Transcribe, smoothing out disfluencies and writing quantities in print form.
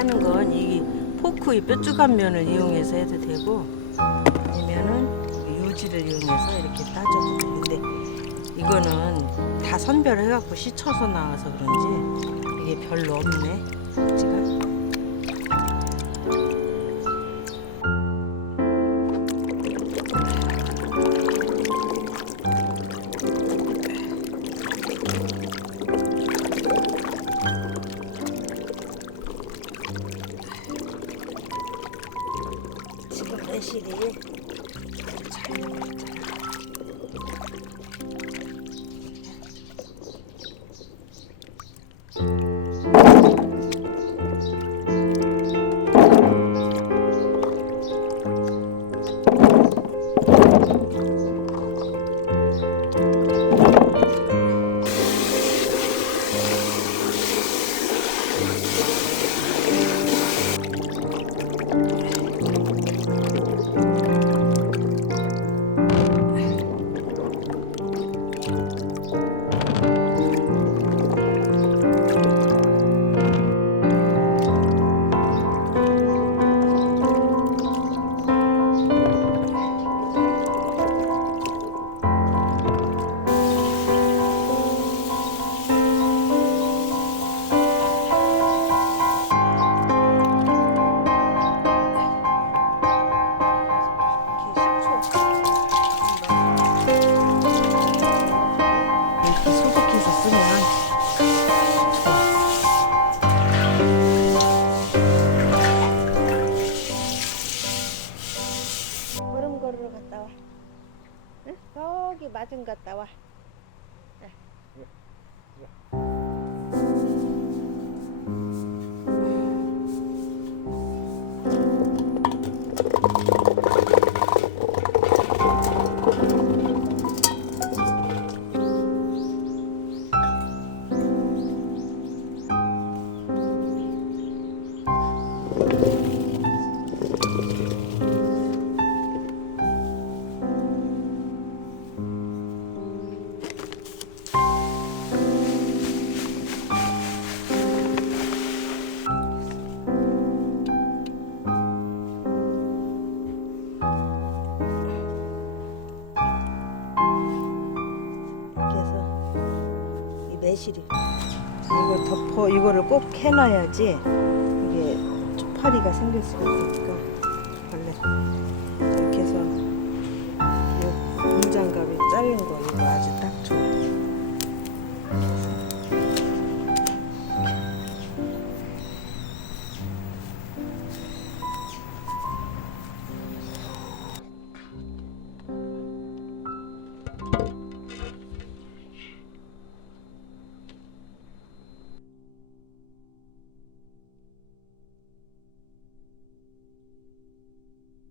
따는 건 이 포크 이 뾰족한 면을 이용해서 해도 되고 아니면은 요지를 이용해서 이렇게 따줘도 되는데 이거는 다 선별해갖고 씻어서 나와서 그런지 이게 별로 없네 꼭지가. 매실이 잘 익었잖아. 갔다 와. 응? 저기 마중 갔다 와. 매실이 이거 덮어 이거를 꼭 해놔야지 이게 쪽파리가 생길 수가 있으니까 원래 이렇게 해서 이 문장갑에 자른 거 이거 아주 딱